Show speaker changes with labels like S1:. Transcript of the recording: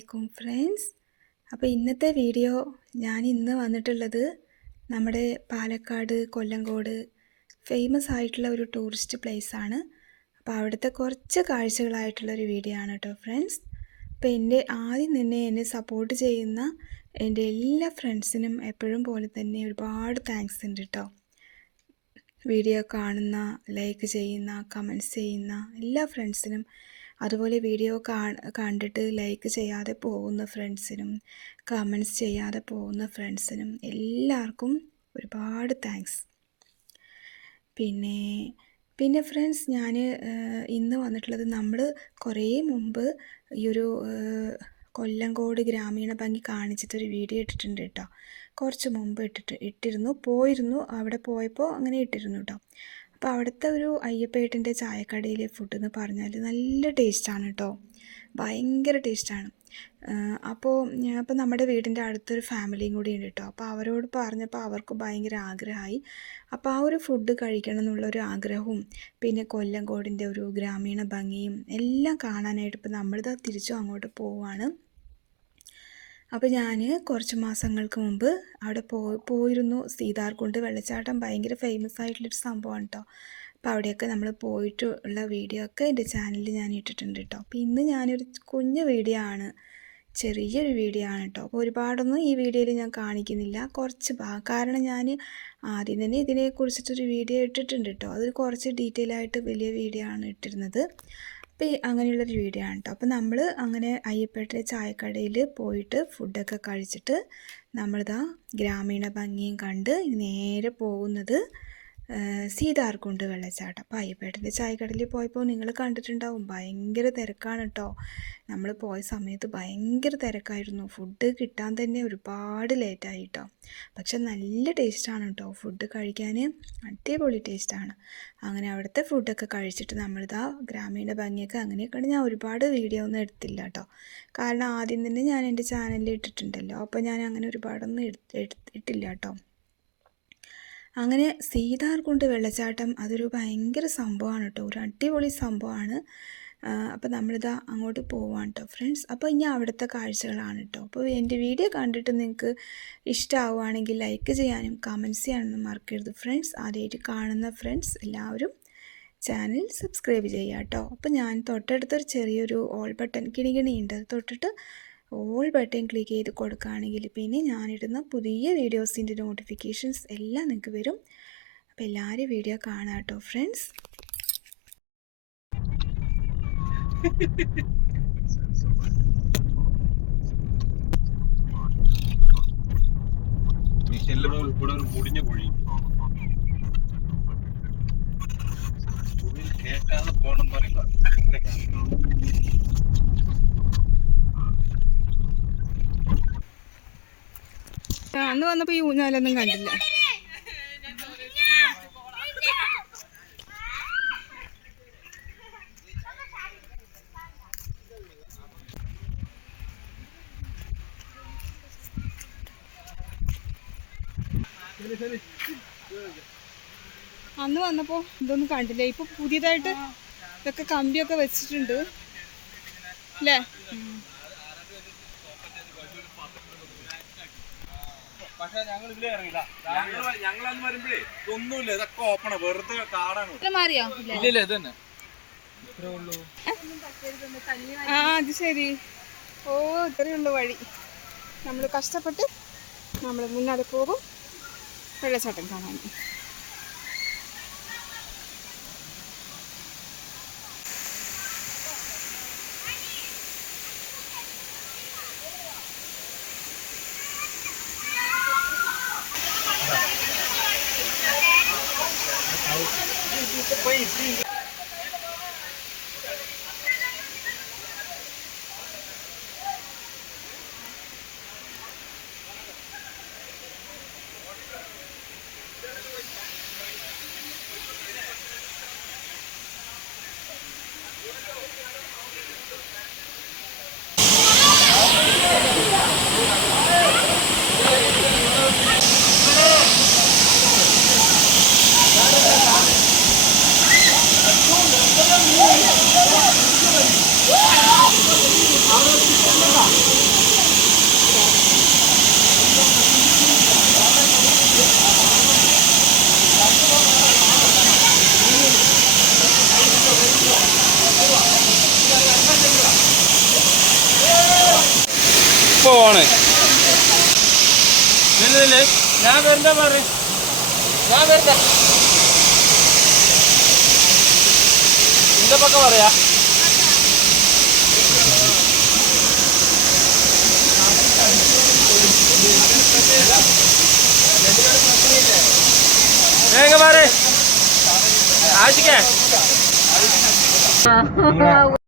S1: അലൈക്കും ഫ്രണ്ട്സ്. അപ്പോൾ ഇന്നത്തെ വീഡിയോ ഞാൻ ഇന്ന് വന്നിട്ടുള്ളത് നമ്മുടെ പാലക്കാട് കൊല്ലങ്കോട് ഫേമസ് ആയിട്ടുള്ള ഒരു ടൂറിസ്റ്റ് പ്ലേസ് ആണ്. അപ്പോൾ അവിടുത്തെ കുറച്ച് കാഴ്ചകളായിട്ടുള്ളൊരു വീഡിയോ ആണ് കേട്ടോ ഫ്രണ്ട്സ്. അപ്പോൾ എന്റെ ആദ്യം തന്നെ എന്നെ സപ്പോർട്ട് ചെയ്യുന്ന എന്റെ എല്ലാ ഫ്രണ്ട്സിനും എപ്പോഴും പോലെ തന്നെ ഒരുപാട് താങ്ക്സ് ഉണ്ട് കേട്ടോ. വീഡിയോ കാണുന്ന ലൈക്ക് ചെയ്യുന്ന കമൻസ് ചെയ്യുന്ന എല്ലാ ഫ്രണ്ട്സിനും അതുപോലെ വീഡിയോ കണ്ടിട്ട് ലൈക്ക് ചെയ്യാതെ പോകുന്ന ഫ്രണ്ട്സിനും കമൻസ് ചെയ്യാതെ പോകുന്ന ഫ്രണ്ട്സിനും എല്ലാവർക്കും ഒരുപാട് താങ്ക്സ് പിന്നെ പിന്നെ ഫ്രണ്ട്സ് ഞാൻ ഇന്ന് വന്നിട്ടുള്ളത് നമ്മൾ കുറേ മുമ്പ് ഈ ഒരു കൊല്ലങ്കോട് ഗ്രാമീണ ഭംഗി കാണിച്ചിട്ടൊരു വീഡിയോ ഇട്ടിട്ടുണ്ട് കേട്ടോ കുറച്ച് മുമ്പ് ഇട്ടിട്ട് ഇട്ടിരുന്നു പോയിരുന്നു അവിടെ പോയപ്പോൾ അങ്ങനെ ഇട്ടിരുന്നു കേട്ടോ അപ്പോൾ അവിടുത്തെ ഒരു അയ്യപ്പേട്ടന്റെ ചായക്കടയിലെ ഫുഡ് എന്ന് പറഞ്ഞാൽ നല്ല ടേസ്റ്റാണ് കേട്ടോ ഭയങ്കര ടേസ്റ്റാണ് അപ്പോൾ അപ്പോൾ നമ്മുടെ വീടിന്റെ അടുത്തൊരു ഫാമിലിയും കൂടി ഉണ്ട് കേട്ടോ അപ്പോൾ അവരോട് പറഞ്ഞപ്പോൾ അവർക്ക് ഭയങ്കര ആഗ്രഹമായി അപ്പോൾ ആ ഒരു ഫുഡ് കഴിക്കണം എന്നുള്ളൊരു ആഗ്രഹവും പിന്നെ കൊല്ലങ്കോടിന്റെ ഒരു ഗ്രാമീണ ഭംഗിയും എല്ലാം കാണാനായിട്ട് ഇപ്പോൾ നമ്മളിതാ തിരിച്ചും അങ്ങോട്ട് പോവുകയാണ് അപ്പോൾ ഞാൻ കുറച്ച് മാസങ്ങൾക്ക് മുമ്പ് അവിടെ പോ പോയിരുന്നു. സീതാർകുണ്ട് വെള്ളച്ചാട്ടം ഭയങ്കര ഫേമസ് ആയിട്ടുള്ളൊരു സംഭവമാണ് കേട്ടോ അപ്പോൾ അവിടെയൊക്കെ നമ്മൾ പോയിട്ടുള്ള വീഡിയോ ഒക്കെ എന്റെ ചാനലിൽ ഞാൻ ഇട്ടിട്ടുണ്ട് കേട്ടോ അപ്പോൾ ഇന്ന് ഞാനൊരു കുഞ്ഞു വീഡിയോ ആണ്. ചെറിയൊരു വീഡിയോ ആണ് കേട്ടോ അപ്പോൾ ഒരുപാടൊന്നും ഈ വീഡിയോയിൽ ഞാൻ കാണിക്കുന്നില്ല. കുറച്ച് ഭാഗം കാരണം ഞാൻ ആദ്യം തന്നെ ഇതിനെക്കുറിച്ചിട്ടൊരു വീഡിയോ ഇട്ടിട്ടുണ്ട് കേട്ടോ അത് കുറച്ച് ഡീറ്റെയിൽ ആയിട്ട് വലിയ വീഡിയോ ആണ് ഇട്ടിരുന്നത്. അപ്പോൾ അങ്ങനെയുള്ളൊരു വീഡിയോ ആണ് കേട്ടോ അപ്പോൾ നമ്മൾ അങ്ങനെ അയ്യപ്പേട്ടിലെ ചായക്കടയിൽ പോയിട്ട് ഫുഡൊക്കെ കഴിച്ചിട്ട് നമ്മളിതാ ഗ്രാമീണ ഭംഗിയും കണ്ട് നേരെ പോകുന്നത് സീതാർകുണ്ട് വെള്ളച്ചാട്ടം. അപ്പോൾ അയ്യപ്പേട്ടന്റെ ചായക്കടയിൽ പോയപ്പോൾ നിങ്ങൾ കണ്ടിട്ടുണ്ടാവും. ഭയങ്കര തിരക്കാണ് കേട്ടോ നമ്മൾ പോയ സമയത്ത് ഭയങ്കര തിരക്കായിരുന്നു. ഫുഡ് കിട്ടാൻ തന്നെ ഒരുപാട് ലേറ്റായി കേട്ടോ പക്ഷെ നല്ല ടേസ്റ്റാണ് കേട്ടോ ഫുഡ് കഴിക്കാൻ അടിപൊളി ടേസ്റ്റാണ് അങ്ങനെ അവിടുത്തെ ഫുഡൊക്കെ കഴിച്ചിട്ട് നമ്മളിതാ ഗ്രാമീണ ഭംഗിയൊക്കെ അങ്ങനെയൊക്കെ ഞാൻ ഒരുപാട് വീഡിയോ ഒന്നും എടുത്തില്ല കേട്ടോ കാരണം ആദ്യം തന്നെ ഞാൻ എന്റെ ചാനലിൽ ഇട്ടിട്ടുണ്ടല്ലോ. അപ്പോൾ ഞാൻ അങ്ങനെ ഒരുപാടൊന്നും ഇട്ടില്ല കേട്ടോ അങ്ങനെ സീതാർകുണ്ട് വെള്ളച്ചാട്ടം അതൊരു ഭയങ്കര സംഭവമാണ് കേട്ടോ ഒരു അടിപൊളി സംഭവമാണ് അപ്പോൾ നമ്മളിതാ അങ്ങോട്ട് പോവാണ് കേട്ടോ ഫ്രണ്ട്സ് അപ്പോൾ ഇനി അവിടുത്തെ കാഴ്ചകളാണ് കേട്ടോ അപ്പോൾ എന്റെ വീഡിയോ കണ്ടിട്ട് നിങ്ങൾക്ക് ഇഷ്ടമാവുകയാണെങ്കിൽ ലൈക്ക് ചെയ്യാനും കമന്റ്സ് ചെയ്യാനൊന്നും മറക്കരുത് ഫ്രണ്ട്സ് ആദ്യമായിട്ട് കാണുന്ന ഫ്രണ്ട്സ് എല്ലാവരും ചാനൽ സബ്സ്ക്രൈബ് ചെയ്യുക കേട്ടോ അപ്പോൾ ഞാൻ തൊട്ടടുത്തൊരു ചെറിയൊരു ഓൾ ബട്ടൺ കിണികിണി ഉണ്ട്. തൊട്ടിട്ട് ഓൾ ബട്ടൺ ക്ലിക്ക് ചെയ്ത് കൊടുക്കുകയാണെങ്കിൽ പിന്നെ ഞാനിടുന്ന പുതിയ വീഡിയോസിന്റെ നോട്ടിഫിക്കേഷൻസ് എല്ലാം നിങ്ങൾക്ക് വരും. അപ്പോൾ എല്ലാവരും വീഡിയോ കാണാം കേട്ടോ ഫ്രണ്ട്സ്
S2: മിഷനിൽ കൂടെ ഒരു മുടിഞ്ഞ കുഴി. കേട്ടാന്ന് പോണം പറയുമ്പോ
S1: അന്ന് വന്നപ്പോൾ ഈ ഊഞ്ഞാലൊന്നും കണ്ടില്ല. അന്ന് വന്നപ്പോൾ ഇതൊന്നും കണ്ടില്ല. ഇപ്പൊ പുതിയതായിട്ട് ഇതൊക്കെ കമ്പിയൊക്കെ വെച്ചിട്ടുണ്ട്. അല്ലേ
S2: പക്ഷെ ഞങ്ങൾ ഇതിലേ ഇറങ്ങില്ല ഞങ്ങൾ അന്ന് വരുമ്പോഴേ ഇതൊന്നുമില്ല ഇതൊക്കെ ഓപ്പണാ വെറുതെ കാടാണ്.
S1: മാറിയോ?
S2: ഇല്ല? ഇല്ല ഇത് തന്നെ.
S1: ആ അത് ശരി. ഓ ഇത്രയുള്ള വഴി. നമ്മൾ കഷ്ടപ്പെട്ട് നമ്മൾ മുന്നാലെ പോകും. വെള്ളച്ചാട്ടം കാണാൻ
S3: Thank you. പോവാണ്. ഞാൻ വെറുതെ പറയും ഞാൻ വെറുതെ. എന്റെ പറയാ. எங்க பாரு? ஆச்சுக்க